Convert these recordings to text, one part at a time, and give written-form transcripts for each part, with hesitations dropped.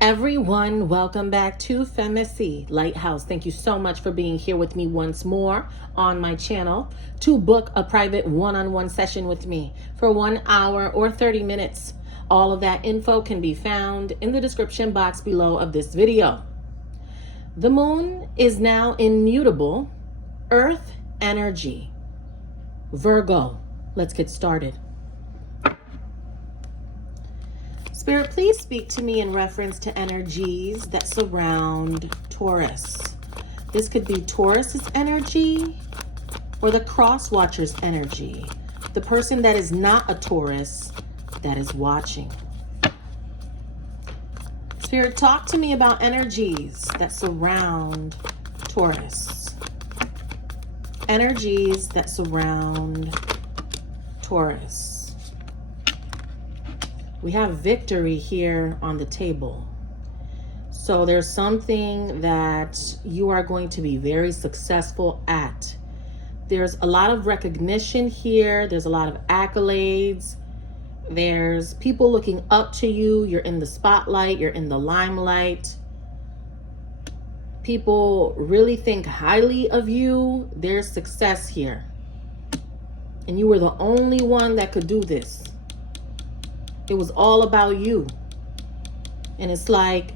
Everyone, welcome back to FEMACY'S LightHouse. Thank you so much for being here with me once more on my channel to book a private one-on-one session with me for 1 hour or 30 minutes. All of that info can be found in the description box below of this video. The moon is now in mutable Earth energy. Virgo, let's get started. Spirit, please speak to me in reference to energies that surround Taurus. This could be Taurus's energy or the cross watcher's energy. The person that is not a Taurus that is watching. Spirit, talk to me about energies that surround Taurus. Energies that surround Taurus. We have victory here on the table. So there's something that you are going to be very successful at. There's a lot of recognition here. There's a lot of accolades. There's people looking up to you. You're in the spotlight. You're in the limelight. People really think highly of you. There's success here. And you were the only one that could do this. It was all about you. And it's like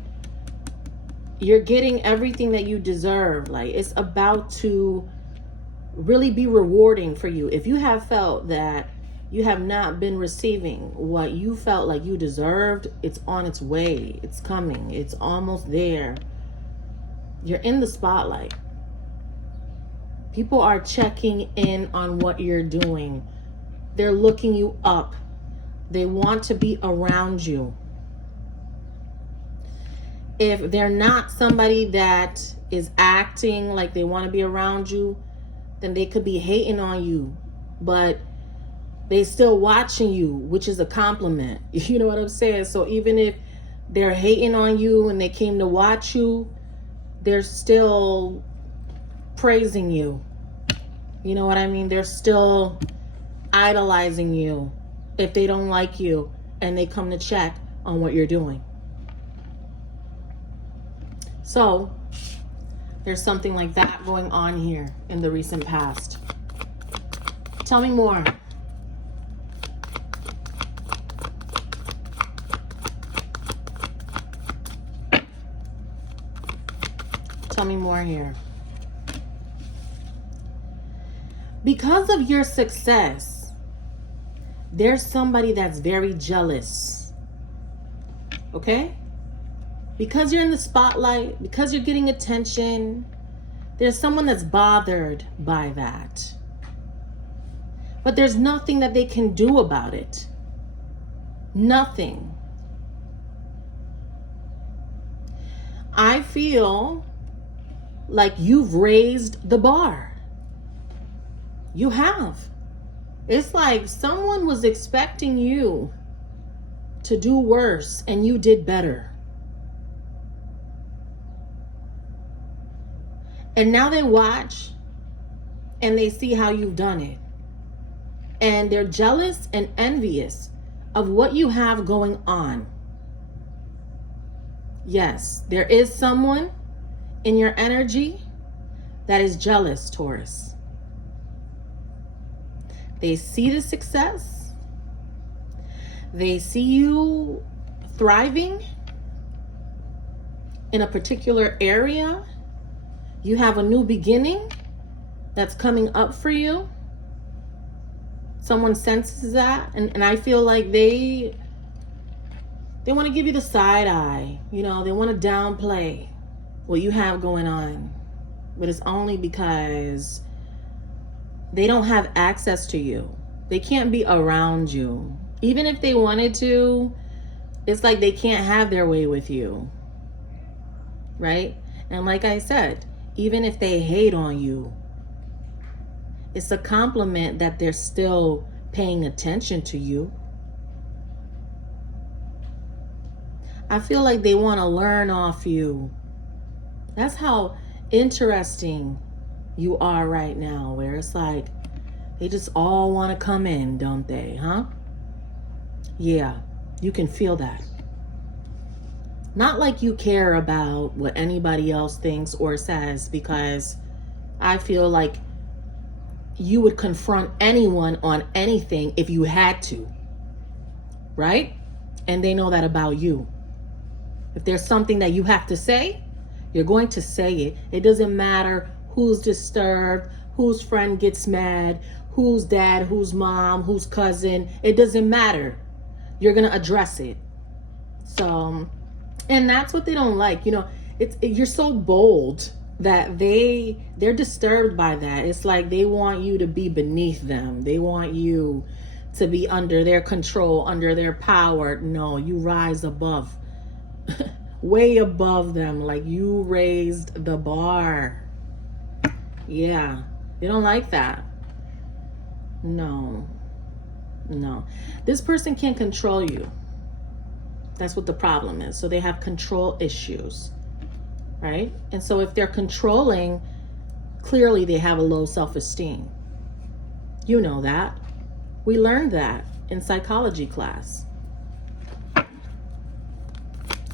you're getting everything that you deserve. Like it's about to really be rewarding for you. If you have felt that you have not been receiving what you felt like you deserved, it's on its way. It's coming. It's almost there. You're in the spotlight. People are checking in on what you're doing. They're looking you up. They want to be around you. If they're not somebody that is acting like they want to be around you, then they could be hating on you, but they still watching you, which is a compliment. You know what I'm saying? So even if they're hating on you and they came to watch you, they're still praising you. You know what I mean? They're still idolizing you. If they don't like you and they come to check on what you're doing. So there's something like that going on here in the recent past. Tell me more. Tell me more here. Because of your success, there's somebody that's very jealous, okay? Because you're in the spotlight, because you're getting attention, there's someone that's bothered by that. But there's nothing that they can do about it. Nothing. I feel like you've raised the bar. You have. It's like someone was expecting you to do worse and you did better. And now they watch and they see how you've done it. And they're jealous and envious of what you have going on. Yes, there is someone in your energy that is jealous, Taurus. They see the success. They see you thriving in a particular area. You have a new beginning that's coming up for you. Someone senses that. And I feel like they want to give you the side eye. You know, they want to downplay what you have going on. But it's only because they don't have access to you. They can't be around you. Even if they wanted to, it's like they can't have their way with you. Right? And like I said, even if they hate on you, it's a compliment that they're still paying attention to you. I feel like they want to learn off you. That's how interesting you are right now, where it's like they just all want to come in, don't they? Huh? Yeah, you can feel that. Not like you care about what anybody else thinks or says, because I feel like you would confront anyone on anything if you had to, right? And they know that about you. If there's something that you have to say, you're going to say it. It doesn't matter who's disturbed, whose friend gets mad, whose dad, whose mom, whose cousin. It doesn't matter. You're going to address it. So, and that's what they don't like. You know, you're so bold that they're disturbed by that. It's like they want you to be beneath them. They want you to be under their control, under their power. No, you rise above. Way above them, like you raised the bar. Yeah, they don't like that. No. This person can't control you. That's what the problem is. So they have control issues, right? And so if they're controlling, clearly they have a low self-esteem. You know that. We learned that in psychology class.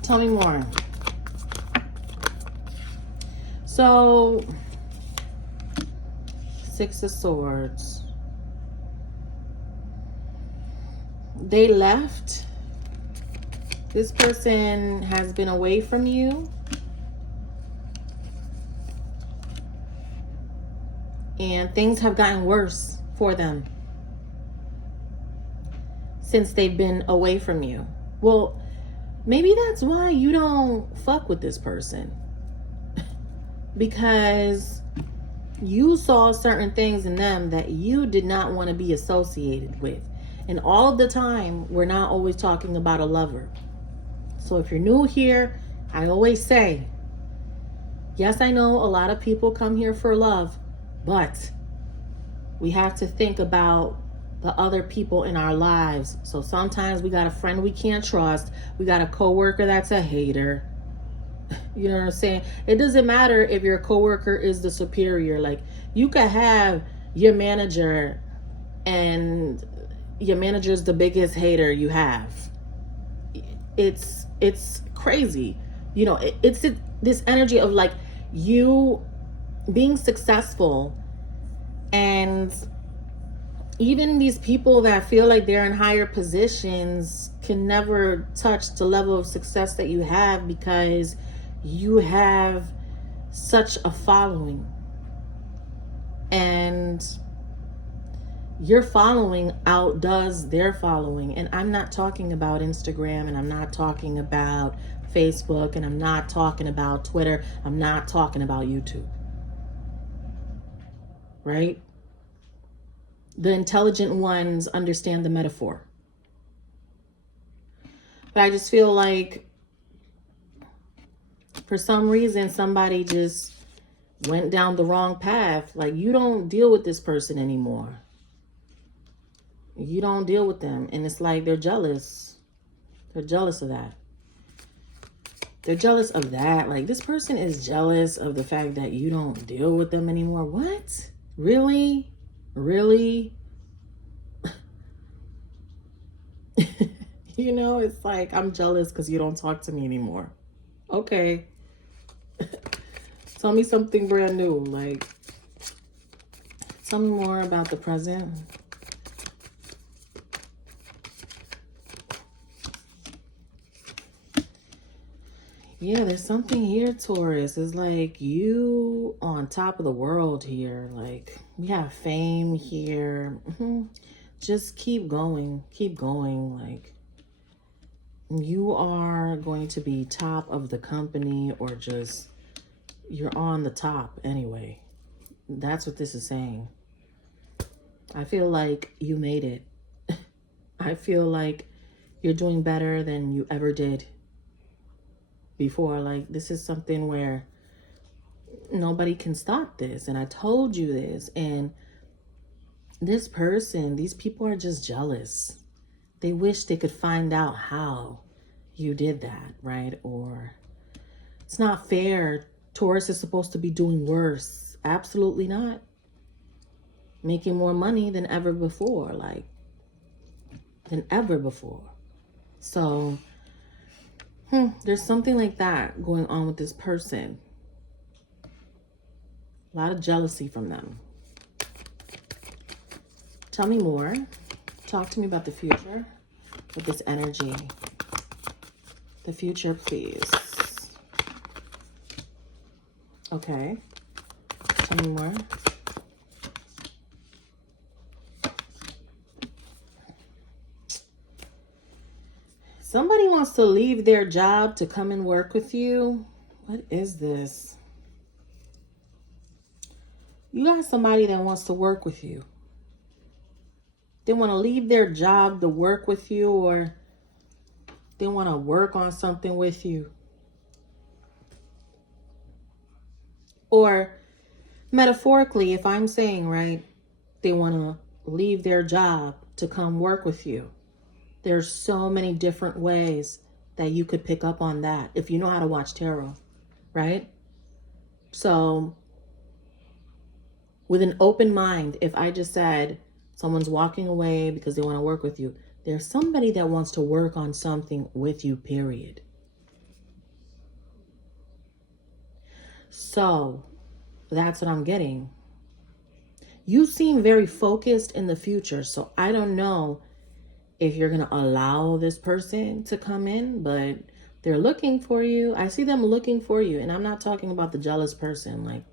Tell me more. So, Six of Swords. They left. This person has been away from you. And things have gotten worse for them since they've been away from you. Well, maybe that's why you don't fuck with this person. Because you saw certain things in them that you did not want to be associated with. And all of the time, we're not always talking about a lover. So if you're new here, I always say, yes, I know a lot of people come here for love, but we have to think about the other people in our lives. So sometimes we got a friend we can't trust. We got a coworker that's a hater. You know what I'm saying? It doesn't matter if your coworker is the superior. Like, you could have your manager and your manager's the biggest hater you have. It's crazy. You know, it's this energy of like you being successful, and even these people that feel like they're in higher positions can never touch the level of success that you have, because you have such a following, and your following outdoes their following. And I'm not talking about Instagram, and I'm not talking about Facebook, and I'm not talking about Twitter. I'm not talking about YouTube. Right? The intelligent ones understand the metaphor. But I just feel like for some reason, somebody just went down the wrong path. Like, you don't deal with this person anymore. You don't deal with them. And it's like they're jealous. They're jealous of that. They're jealous of that. Like, this person is jealous of the fact that you don't deal with them anymore. What? Really? Really? You know, it's like, I'm jealous because you don't talk to me anymore. Okay. Tell me something brand new. Like, tell me more about the present. Yeah, there's something here, Taurus. It's like you on top of the world here. Like, we have fame here. Just keep going. Keep going. Like, you are going to be top of the company, or just you're on the top anyway. That's what this is saying. I feel like you made it. I feel like you're doing better than you ever did before. Like, this is something where nobody can stop this. And I told you this. And this person, these people are just jealous. They wish they could find out how you did that, right? Or it's not fair. Taurus is supposed to be doing worse. Absolutely not. Making more money than ever before, like, than ever before. So There's something like that going on with this person. A lot of jealousy from them. Tell me more. Talk to me about the future with this energy. The future, please. Okay. Tell me more. Somebody wants to leave their job to come and work with you. What is this? You got somebody that wants to work with you. They want to leave their job to work with you, or they want to work on something with you. Or metaphorically, if I'm saying, right, they want to leave their job to come work with you. There's so many different ways that you could pick up on that if you know how to watch tarot, right? So with an open mind, if I just said someone's walking away because they want to work with you, there's somebody that wants to work on something with you, period. So that's what I'm getting. You seem very focused in the future, so I don't know if you're going to allow this person to come in, but they're looking for you. I see them looking for you, and I'm not talking about the jealous person. Like,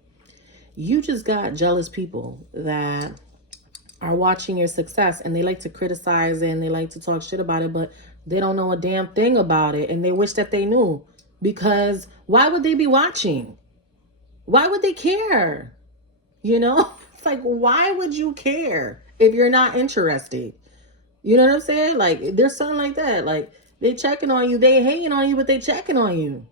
you just got jealous people that are watching your success, and they like to criticize it, and they like to talk shit about it, but they don't know a damn thing about it, and they wish that they knew. Because why would they be watching? Why would they care? You know? It's like, why would you care if you're not interested? You know what I'm saying? Like, there's something like that. Like, they checking on you. They hating on you, but they checking on you.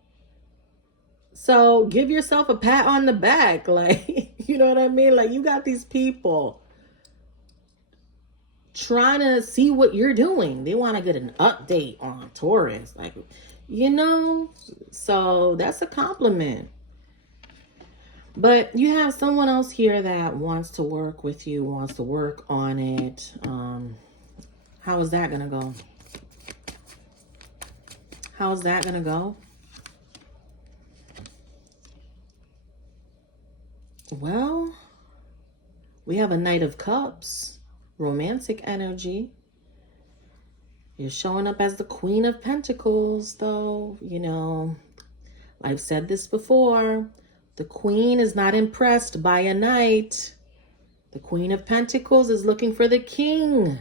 So give yourself a pat on the back. Like, you know what I mean? Like, you got these people trying to see what you're doing. They want to get an update on Taurus. Like, you know, so that's a compliment. But you have someone else here that wants to work with you, wants to work on it. How is that going to go? How is that going to go? Well, we have a Knight of Cups, romantic energy. You're showing up as the Queen of Pentacles, though. You know, I've said this before. The Queen is not impressed by a Knight. The Queen of Pentacles is looking for the King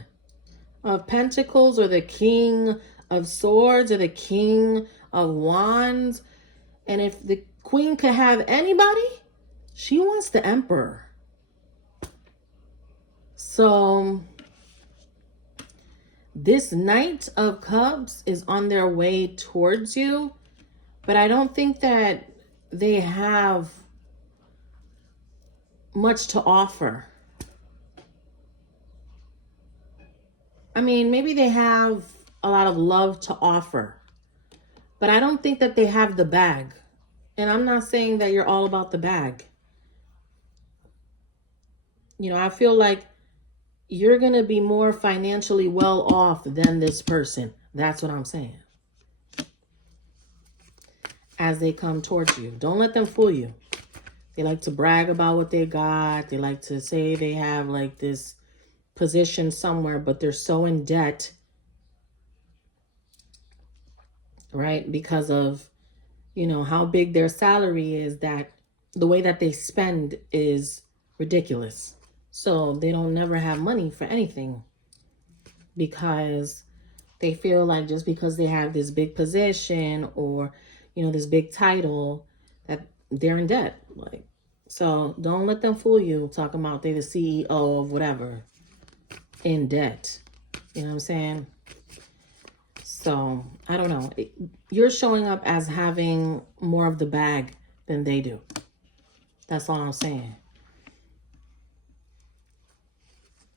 of Pentacles, or the King of Swords, or the King of Wands. And if the Queen could have anybody, she wants the Emperor. So this Knight of Cups is on their way towards you, but I don't think that they have much to offer. I mean, maybe they have a lot of love to offer, but I don't think that they have the bag. And I'm not saying that you're all about the bag. You know, I feel like you're going to be more financially well off than this person. That's what I'm saying. As they come towards you, don't let them fool you. They like to brag about what they got. They like to say they have like this position somewhere, but they're so in debt, right? Because of, you know, how big their salary is, that the way that they spend is ridiculous. So they don't never have money for anything, because they feel like just because they have this big position, or, you know, this big title, that they're in debt. Like, so don't let them fool you talking about they're the CEO of whatever, in debt. You know what I'm saying? So I don't know. You're showing up as having more of the bag than they do. That's all I'm saying.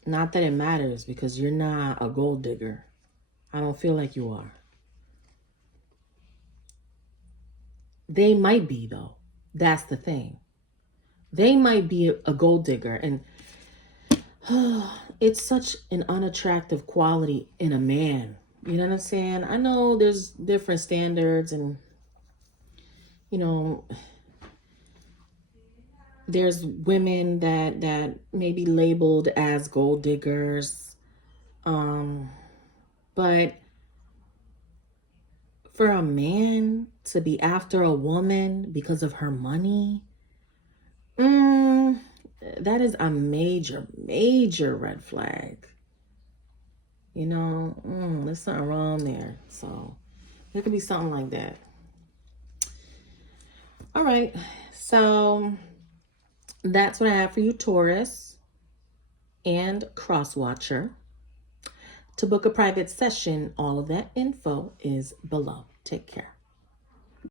Not that it matters, because you're not a gold digger. I don't feel like you are. They might be, though. That's the thing. They might be a gold digger, and it's such an unattractive quality in a man. You know what I'm saying? I know there's different standards and, you know, there's women that may be labeled as gold diggers. But for a man to be after a woman because of her money, that is a major, major red flag. You know, there's something wrong there. So there could be something like that. All right. So that's what I have for you, Taurus and Crosswatcher. To book a private session, all of that info is below. Take care.